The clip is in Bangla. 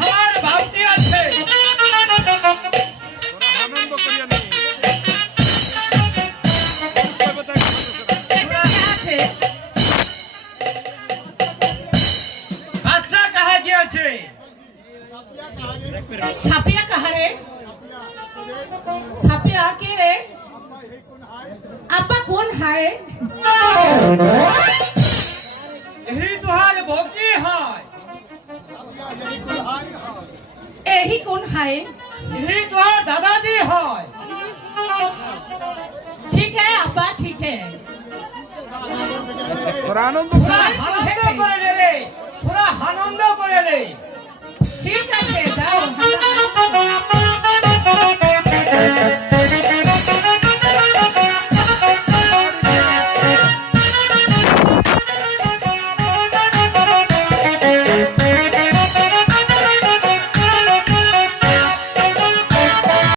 হার ভাবতে আছে আনন্দ করিয়া নি বাচ্চা কাহা গিয়েছে সাপিয়া কাহারে সাপিয়া কে রে আপা কোন হায় এই তোহার ভগ্নী হয় एही कौन है এই তোহার দাদাজি হয় ठीक है अब्बा ठीक है তোরা আনন্দ তোরা আনন্দ করে নে রে তোরা আনন্দ করে নে